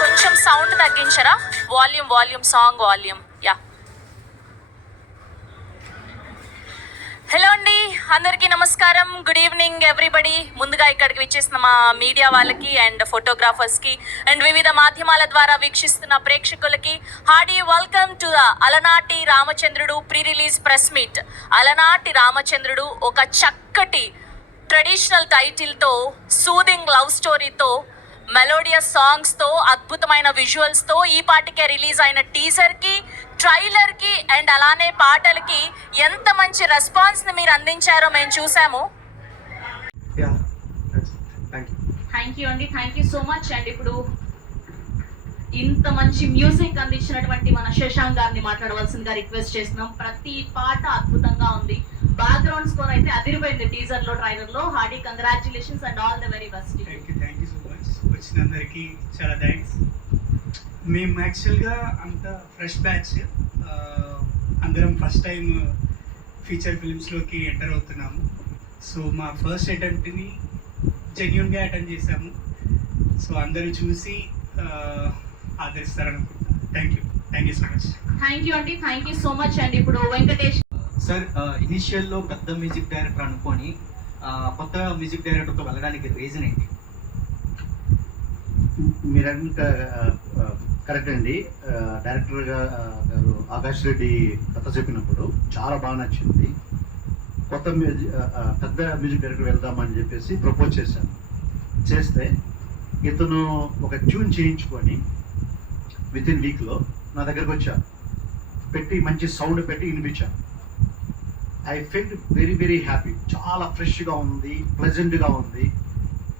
కొంచెం sound తగ్గించరా? Volume volume song volume yeah hello అండి అందరికీ నమస్కారం. గుడ్ ఈవినింగ్ ఎవ్రీబడి ముందుగా ఇక్కడికి విచ్చేసిన మా మీడియా వాళ్ళకి అండ్ ఫోటోగ్రాఫర్స్కి అండ్ వివిధ మాధ్యమాల ద్వారా వీక్షిస్తున్న ప్రేక్షకులకి హార్డీ వెల్కమ్ టు ద అలనాటి రామచంద్రుడు ప్రీ రిలీజ్ ప్రెస్ మీట్. అలనాటి రామచంద్రుడు ఒక చక్కటి ట్రెడిషనల్ టైటిల్తో సూదింగ్ లవ్ స్టోరీతో మెలోడియస్ సాంగ్స్తో అద్భుతమైన విజువల్స్తో ఈ పాటికే రిలీజ్ అయిన టీజర్కి ట్రైలర్కి అండ్ అలానే పాటలకి ఎంత మంచి రెస్పాన్స్ని మీరు అందించారో మేము చూసాము. థ్యాంక్ యూ అండి. Thank you so much and ఇప్పుడు ఇంత మంచి మ్యూజిక్ అందించినటువంటి మన శశాంక్ గారిని మాట్లాడవలసిందిగా రిక్వెస్ట్ చేస్తున్నాం. ప్రతి పాట అద్భుతంగా ఉంది. బ్యాక్గ్రౌండ్ స్కోర్ అయితే అదిరిపోయింది టీజర్లో ట్రైలర్లో hearty congratulations and all the very best thank you so much వచ్చినందరికీ చాలా థ్యాంక్స్ మేము యాక్చువల్గా అంత ఫ్రెష్ బ్యాచ్ అందరం ఫస్ట్ టైం ఫీచర్ ఫిల్మ్స్లోకి ఎంటర్ అవుతున్నాము. సో మా ఫస్ట్ అటెంప్ట్ని జెన్యున్గా అటెండ్ చేశాము. సో అందరూ చూసి uh, ఆదరిస్తారనుకుంటా. Thank you thank you so much thank you అండి thank you so much and ఇప్పుడు వెంకటేష్ సార్ ఇనిషియల్లో పెద్ద మ్యూజిక్ డైరెక్టర్ అనుకొని ఆ, కొత్త మ్యూజిక్ డైరెక్టర్తో వెళ్ళడానికి రీజన్ ఏంటి? మీరంత కరెక్ట్ అండి. డైరెక్టర్ గారు ఆకాష్ రెడ్డి కథ చెప్పినప్పుడు చాలా బాగా నచ్చింది. కొత్త మ్యూజిక్ పెద్ద మ్యూజిక్ డైరెక్టర్ వెళ్దామని చెప్పేసి ప్రపోజ్ చేశాను. చేస్తే ఇతను ఒక ట్యూన్ చేయించుకొని విత్ ఇన్ వీక్లో నా దగ్గరకు వచ్చా పెట్టి మంచి సౌండ్ పెట్టి వినిపించాను I feel very very happy చాలా ఫ్రెష్గా ఉంది ప్లెజెంట్గా ఉంది.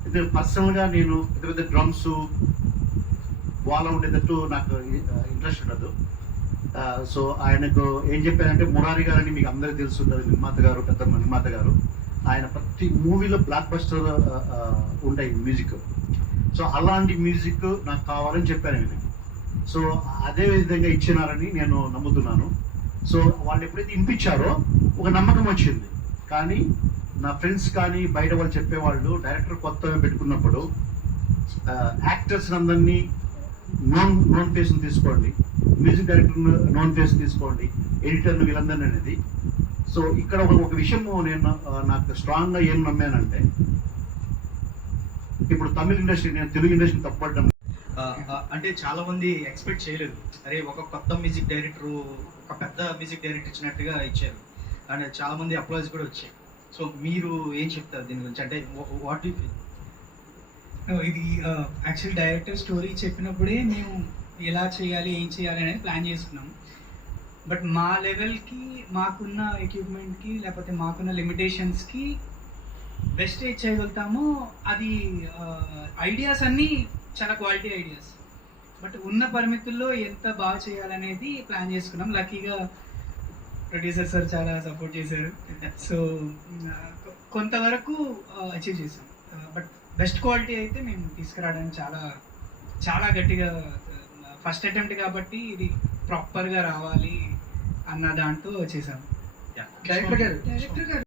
ఇది పర్సనల్గా నేను పెద్ద పెద్ద డ్రమ్స్ వాళ్ళ ఉండేటట్టు నాకు ఇంట్రెస్ట్ ఉండదు. సో ఆయనకు ఏం చెప్పారంటే మురారి గారని మీకు అందరికీ తెలుసు ఉంటుంది నిర్మాత గారు పెద్ద నిర్మాత గారు. ఆయన ప్రతి మూవీలో బ్లాక్ బస్టర్ ఉంటాయి మ్యూజిక్ సో అలాంటి మ్యూజిక్ నాకు కావాలని చెప్పాను నేను. సో అదే విధంగా ఇచ్చినారని నేను నమ్ముతున్నాను. సో వాళ్ళు ఎప్పుడైతే ఇంపించారో ఒక నమ్మకం వచ్చింది. కానీ నా ఫ్రెండ్స్ కానీ బయట వాళ్ళు చెప్పేవాళ్ళు డైరెక్టర్ కొత్తగా పెట్టుకున్నప్పుడు యాక్టర్స్ అందరినీ నాన్ నాన్ ఫేస్ని తీసుకోండి. మ్యూజిక్ డైరెక్టర్ నాన్ ఫేస్ తీసుకోండి. ఎడిటర్ను వీళ్ళందరినీ అనేది. సో ఇక్కడ ఒక విషయం నేను నాకు స్ట్రాంగ్గా ఏం నమ్మానంటే ఇప్పుడు తమిళ ఇండస్ట్రీ నేను తెలుగు ఇండస్ట్రీ తప్పడం అంటే చాలా మంది ఎక్స్పెక్ట్ చేయలేదు. అరే ఒక కొత్త మ్యూజిక్ డైరెక్టర్ ఒక పెద్ద మ్యూజిక్ డైరెక్టర్ ఇచ్చినట్టుగా ఇచ్చారు. అండ్ చాలా మంది అప్లాజ్ కూడా వచ్చాయి. సో మీరు ఏం చెప్తారు దీని గురించి? అంటే వాట్ యూ ఫీల్ ఇది యాక్చువల్ డైరెక్టర్ స్టోరీ చెప్పినప్పుడే మేము ఎలా చేయాలి ఏం చేయాలి అనేది ప్లాన్ చేసుకున్నాం బట్ మా లెవెల్కి మాకున్న ఎక్విప్మెంట్కి లేకపోతే మాకున్న లిమిటేషన్స్కి బెస్ట్ ఏది చేయగలుగుతామో అది ఐడియాస్ అన్నీ చాలా క్వాలిటీ ఐడియాస్ బట్ ఉన్న పరిమితుల్లో ఎంత బాగా చేయాలనేది ప్లాన్ చేసుకున్నాం. లక్కీగా ప్రొడ్యూసర్ సార్ చాలా సపోర్ట్ చేశారు. సో కొంతవరకు అచీవ్ చేసాం బట్ బెస్ట్ క్వాలిటీ అయితే మేము తీసుకురావడానికి చాలా చాలా గట్టిగా ఫస్ట్ అటెంప్ట్ కాబట్టి ఇది ప్రాపర్గా రావాలి అన్న. డైరెక్టర్ గారు డైరెక్టర్ గారు